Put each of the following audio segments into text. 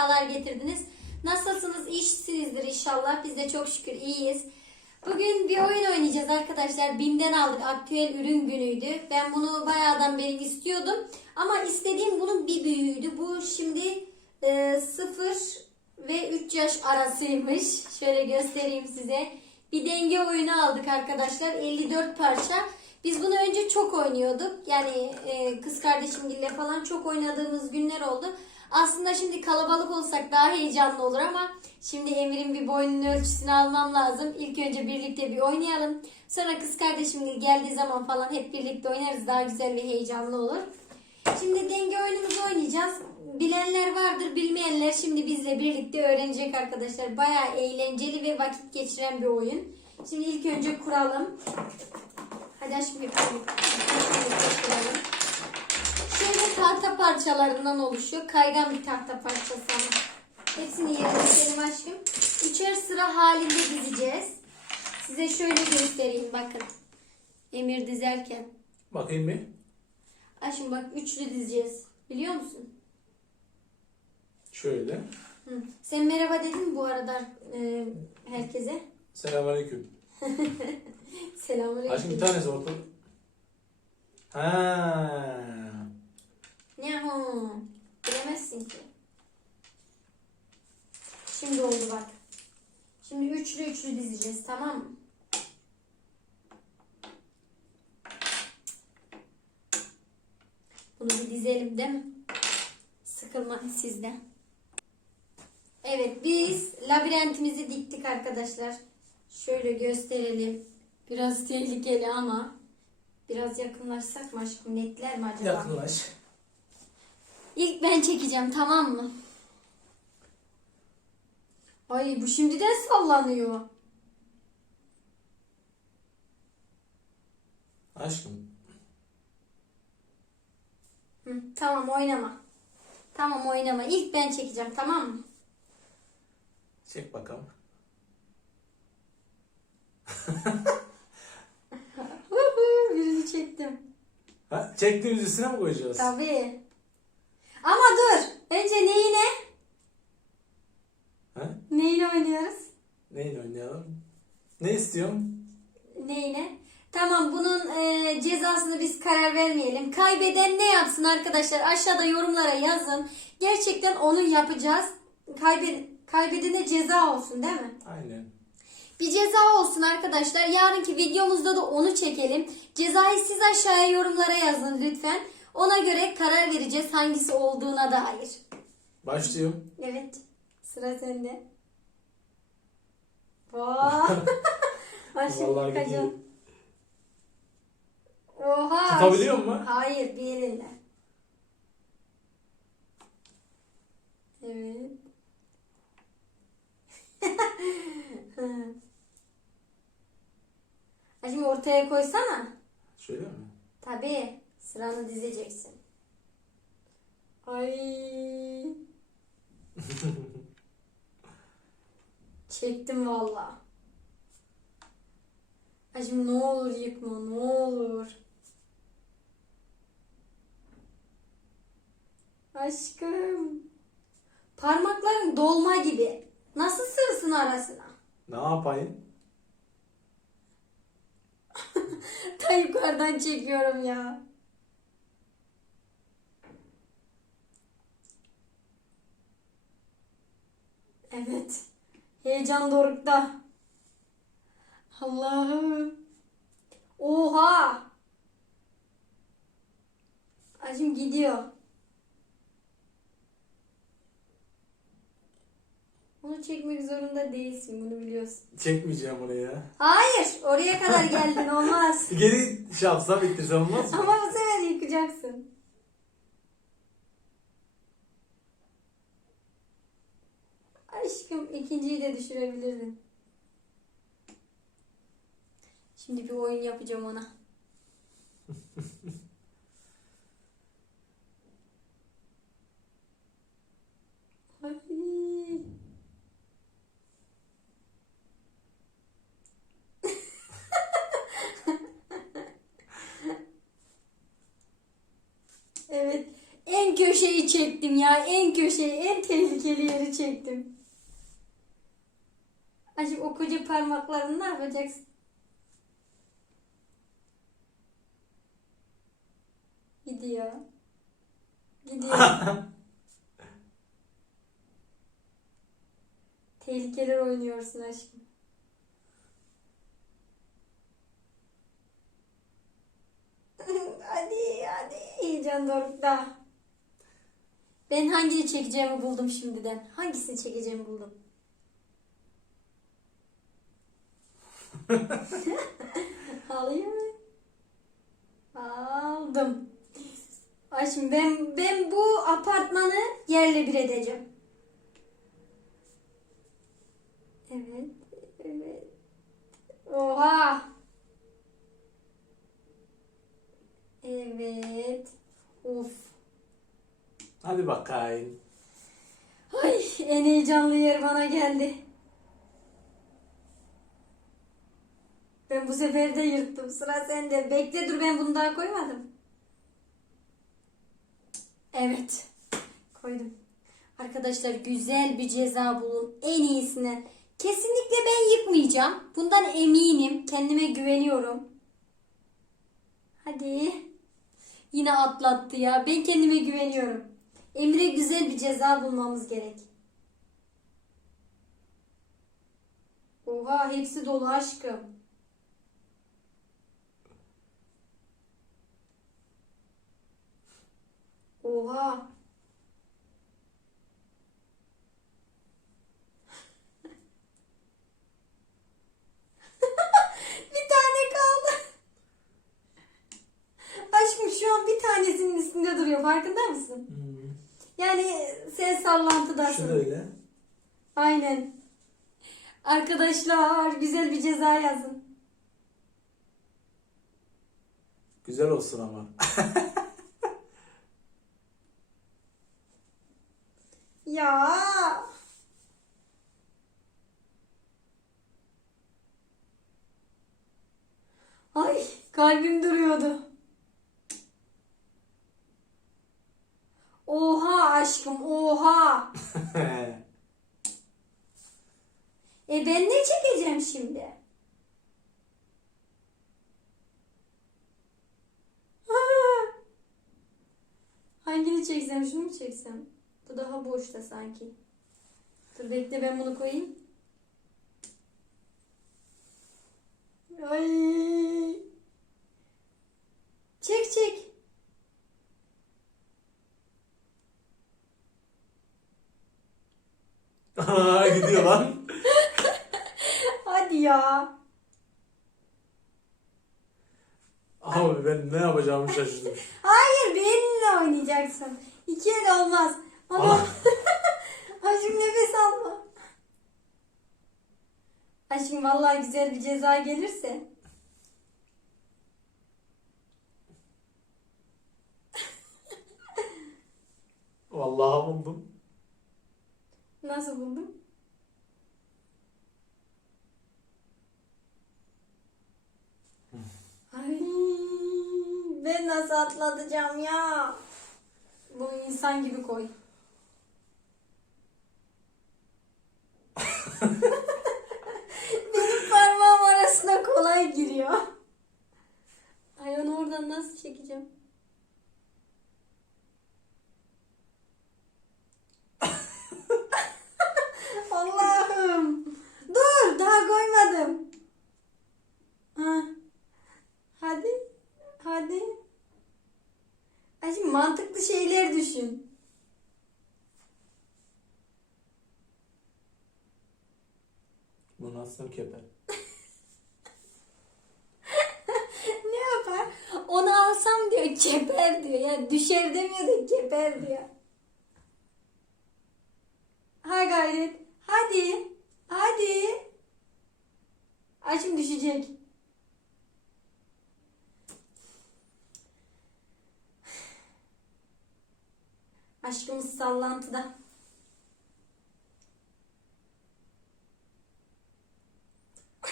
sefalar getirdiniz. Nasılsınız? İyisiniz inşallah. Biz de çok şükür iyiyiz. Bugün bir oyun oynayacağız arkadaşlar. BİM'den aldık. Aktüel ürün günüydü. Ben bunu bayağıdan beri istiyordum. Ama istediğim bunun bir büyüğüydü. Bu şimdi e, 0 ve 3 yaş arasıymış. Şöyle göstereyim size. Bir denge oyunu aldık arkadaşlar. 54 parça. Biz bunu önce çok oynuyorduk. Yani e, kız kardeşimle falan çok oynadığımız günler oldu. Aslında şimdi kalabalık olsak daha heyecanlı olur ama şimdi Emir'in bir boyunun ölçüsünü almam lazım. İlk önce birlikte bir oynayalım. Sonra kız kardeşim geldiği zaman falan hep birlikte oynarız. Daha güzel ve heyecanlı olur. Şimdi denge oyunumuzu oynayacağız. Bilenler vardır, bilmeyenler şimdi bizle birlikte öğrenecek arkadaşlar. Bayağı eğlenceli ve vakit geçiren bir oyun. Şimdi ilk önce kuralım. Hadi aşkım kuralım. Tahta parçalarından oluşuyor. Kaygan bir tahta parçası ama. Hepsini yerine serim aşkım. Üçer sıra halinde dizeceğiz. Size şöyle göstereyim bakın. Emir dizerken. Bakayım bir. Aşkım bak üçlü dizeceğiz. Biliyor musun? Şöyle. Hı. Sen merhaba dedin mi bu arada e, herkese? Selamünaleyküm. Selamünaleyküm. Aşkım bir tanesi orta. Ha. Yahu. Bilemezsin ki. Şimdi oldu bak. Şimdi üçlü üçlü dizeceğiz tamam mı? Bunu bir dizelim değil mi? Sıkılmayın sizde. Evet biz labirentimizi diktik arkadaşlar. Şöyle gösterelim. Biraz tehlikeli ama biraz yakınlaşsak mı aşkım? Netler mi acaba? Yakınlaş. İlk ben çekeceğim tamam mı? Ay bu şimdiden sallanıyor. Aşkım. Hı, tamam oynama. Tamam oynama. İlk ben çekeceğim tamam mı? Çek bakalım. Birini çektim. Ha, çektiğimiz üstüne mi koyacağız? Tabii. Ama dur. Önce neyine? Ha? Neyine oynuyoruz? Neyle oynayalım? Ne istiyorsun? Neyine? Tamam bunun e, cezasını biz karar vermeyelim. Kaybeden ne yapsın arkadaşlar? Aşağıda yorumlara yazın. Gerçekten onu yapacağız. Kaybe kaybedene ceza olsun değil mi? Aynen. Bir ceza olsun arkadaşlar. Yarınki videomuzda da onu çekelim. Cezayı siz aşağıya yorumlara yazın lütfen. Ona göre karar vereceğiz hangisi olduğuna dair. Başlıyorum. Evet. Sıra sende. Aşkım Vallahi yıkacağım. gidiyor. Oha. Tutabiliyor musun? Hayır bir elinle. Evet. Aşkım ortaya koysana. Şöyle mi? Tabii. Sıranı dizeceksin. Ay. Çektim valla. Aşkım ne olur yıkma ne olur. Aşkım. Parmakların dolma gibi. Nasıl sığsın arasına? Ne yapayım? Ta yukarıdan çekiyorum ya. Evet. Heyecan dorukta. Allah'ım. Oha. Acım gidiyor. Bunu çekmek zorunda değilsin bunu biliyorsun. Çekmeyeceğim oraya. Hayır oraya kadar geldin olmaz. Geri şey yapsam ittirsem olmaz mı? Ama bu sefer yıkacaksın. Aşkım ikinciyi de düşürebilirdin. Şimdi bir oyun yapacağım ona. Evet. En köşe köşeyi çektim ya. En köşeyi, en tehlikeli yeri çektim. Aşkım o koca parmaklarını ne yapacaksın? Gidiyor. Gidiyor. Tehlikeler oynuyorsun aşkım. hadi hadi heyecan dorukta. Ben hangisini çekeceğimi buldum şimdiden. Hangisini çekeceğimi buldum. Alayım mı? Aldım. Ay şimdi ben, ben bu apartmanı yerle bir edeceğim. Evet. Evet. Oha. Evet. Of. Hadi bakayım. Ay en heyecanlı yer bana geldi. Bu sefer de yırttım. Sıra sende. Bekle dur ben bunu daha koymadım. Evet. Koydum. Arkadaşlar güzel bir ceza bulun. En iyisini. Kesinlikle ben yıkmayacağım. Bundan eminim. Kendime güveniyorum. Hadi. Yine atlattı ya. Ben kendime güveniyorum. Emre güzel bir ceza bulmamız gerek. Oha hepsi dolu aşkım. Oha. bir tane kaldı. Aşkım şu an bir tanesinin üstünde duruyor. Farkında mısın? Hmm. Yani sen sallantıdasın. Şöyle. Aynen. Arkadaşlar güzel bir ceza yazın. Güzel olsun ama. Ya. Ay kalbim duruyordu. Oha aşkım oha. E ben ne çekeceğim şimdi? Hangini çeksem şunu mu çeksem? Bu daha boşta sanki. Dur bekle ben bunu koyayım. Ay. Çek çek. Aa, Gidiyor lan. Hadi ya. Abi ben ne yapacağımı şaşırdım. Hayır benimle oynayacaksın. İki el olmaz. Ah. aşkım nefes alma. Aşkım vallahi güzel bir ceza gelirse. Vallahi buldum. Nasıl buldun? Ay, ben nasıl atlatacağım ya? Bu insan gibi koy. Kolay giriyor. Ay onu oradan nasıl çekeceğim? Allah'ım. Dur daha koymadım. Ha. Hadi. Hadi. Ay şimdi mantıklı şeyler düşün. Bu nasıl keper? ne yapar? Onu alsam diyor keper diyor. Yani düşer demiyor da keper diyor. Ha gayret. Hadi. Hadi. Ay şimdi düşecek. Aşkımız sallantıda.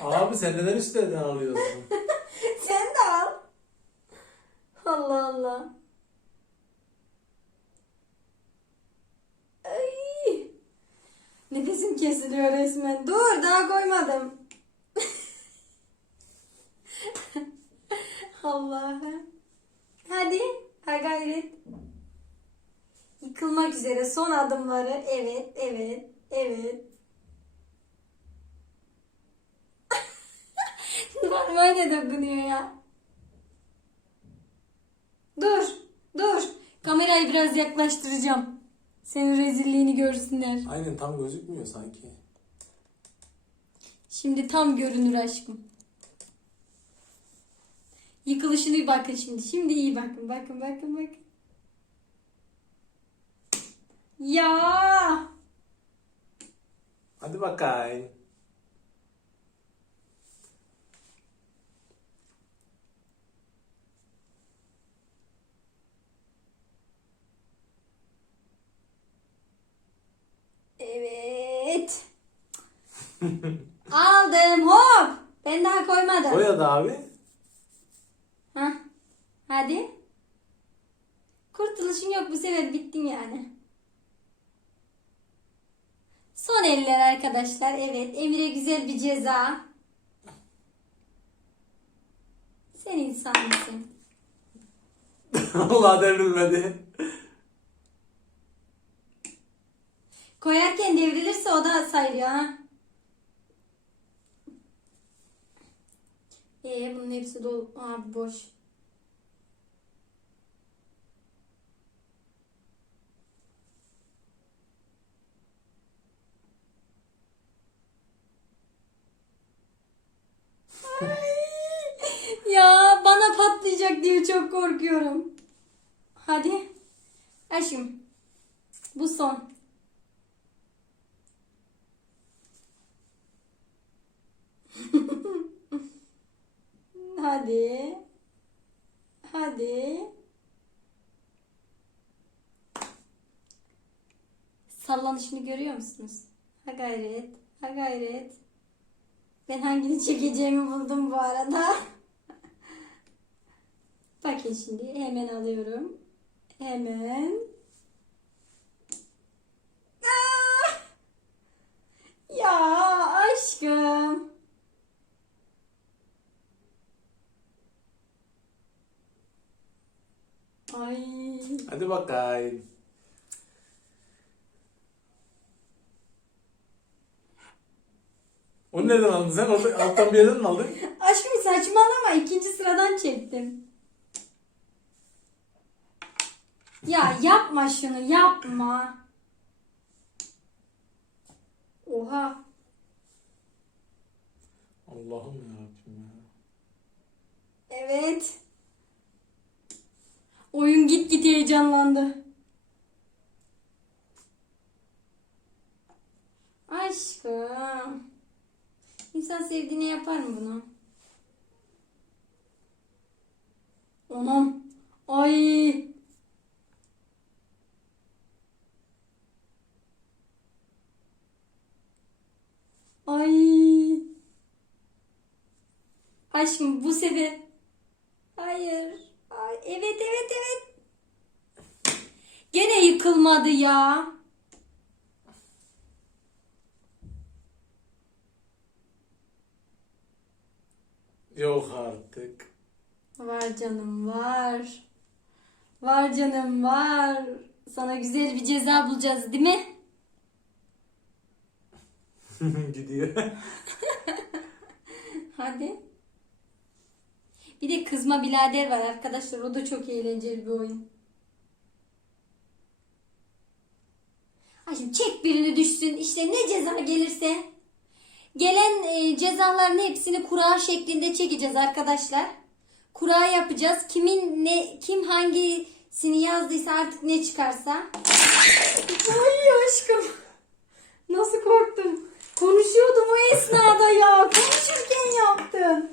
Abi sen neden üstlerden alıyorsun? Sen de al. Allah Allah. Kesiliyor resmen. Dur daha koymadım. Allah'ım. Hadi. Ha gayret. Yıkılmak üzere son adımları. Evet, evet, evet. Normalde dokunuyor ya. Dur, dur. Kamerayı biraz yaklaştıracağım. Senin rezilliğini görsünler. Aynen tam gözükmüyor sanki. Şimdi tam görünür aşkım. Yıkılışını bakın şimdi. Şimdi iyi bakın. Bakın bakın bakın. Ya! Hadi bakayım. Evet. Aldım hop. Ben daha koymadım. Koy hadi abi. Hah. Hadi. Kurtuluşun yok bu sefer bittin yani. Son eller arkadaşlar. Evet. Emir'e güzel bir ceza. Sen insan mısın? Allah devrilmedi. Koyarken devrilirse o da sayılıyor ha. Ee bunun hepsi dolu. Aa boş. Ya bana patlayacak diye çok korkuyorum. Hadi. Aşkım. Bu son. Hadi. Hadi. Sallanışını görüyor musunuz? Ha gayret. Ha gayret. Ben hangini çekeceğimi buldum bu arada. Bakın şimdi hemen alıyorum. Hemen. Ah! Ya aşkım. Ay. Hadi bakayım. Onu nereden aldın sen? Orada, alttan bir yerden mi aldın? Aşkım saçmalama ikinci sıradan çektim. Ya yapma şunu yapma. Oha. Allah'ım ya. Evet. Oyun git git heyecanlandı. Aşkım. İnsan sevdiğine yapar mı bunu? Anam. Ay. Ay. Aşkım bu sefer. Hayır. Ay, evet evet evet. Gene yıkılmadı ya. Yok artık. Var canım var. Var canım var. Sana güzel bir ceza bulacağız değil mi? Gidiyor. Hadi. Bir de kızma birader var arkadaşlar. O da çok eğlenceli bir oyun. Ay şimdi çek birini düşsün. İşte ne ceza gelirse. Gelen e, cezaların hepsini kura şeklinde çekeceğiz arkadaşlar. Kura yapacağız. Kimin ne kim hangisini yazdıysa artık ne çıkarsa. Ay aşkım. Nasıl korktum. Konuşuyordum o esnada ya. Konuşurken yaptım.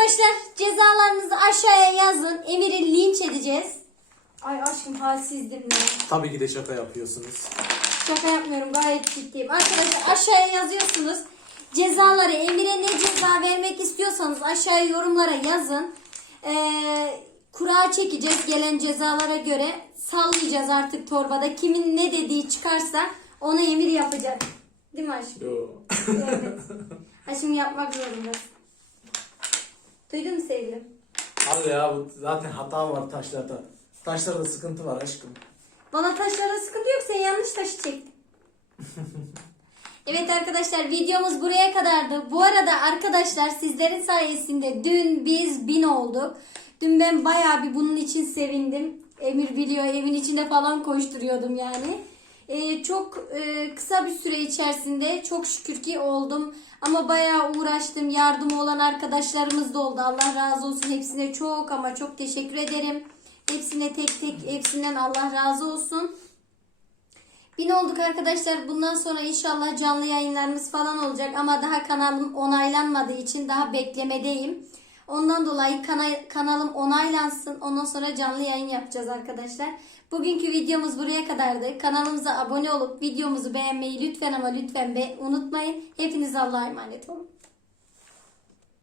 Arkadaşlar cezalarınızı aşağıya yazın. Emir'i linç edeceğiz. Ay aşkım halsizdim ne? Tabii ki de şaka yapıyorsunuz. Şaka yapmıyorum gayet ciddiyim. Arkadaşlar aşağıya yazıyorsunuz. Cezaları Emir'e ne ceza vermek istiyorsanız aşağıya yorumlara yazın. Ee, kura çekeceğiz gelen cezalara göre. Sallayacağız artık torbada. Kimin ne dediği çıkarsa Onu Emir yapacak. Değil mi aşkım? Yo. Evet. Aşkım yapmak zorundasın. Duydun mu sevgilim? Abi ya bu zaten hata var taşlarda. Taşlarda sıkıntı var aşkım. Bana taşlarda sıkıntı yok. Sen yanlış taşı çektin. evet arkadaşlar videomuz buraya kadardı. Bu arada arkadaşlar sizlerin sayesinde dün biz bin olduk. Dün ben bayağı bir bunun için sevindim. Emir biliyor evin içinde falan koşturuyordum yani. Ee, çok e, kısa bir süre içerisinde çok şükür ki oldum. Ama bayağı uğraştım. Yardım olan arkadaşlarımız da oldu. Allah razı olsun. Hepsine çok ama çok teşekkür ederim. Hepsine tek tek hepsinden Allah razı olsun. Bin olduk arkadaşlar. Bundan sonra inşallah canlı yayınlarımız falan olacak ama daha kanalım onaylanmadığı için daha beklemedeyim. Ondan dolayı kana- kanalım onaylansın. Ondan sonra canlı yayın yapacağız arkadaşlar. Bugünkü videomuz buraya kadardı. Kanalımıza abone olup videomuzu beğenmeyi lütfen ama lütfen be unutmayın. Hepiniz Allah'a emanet olun.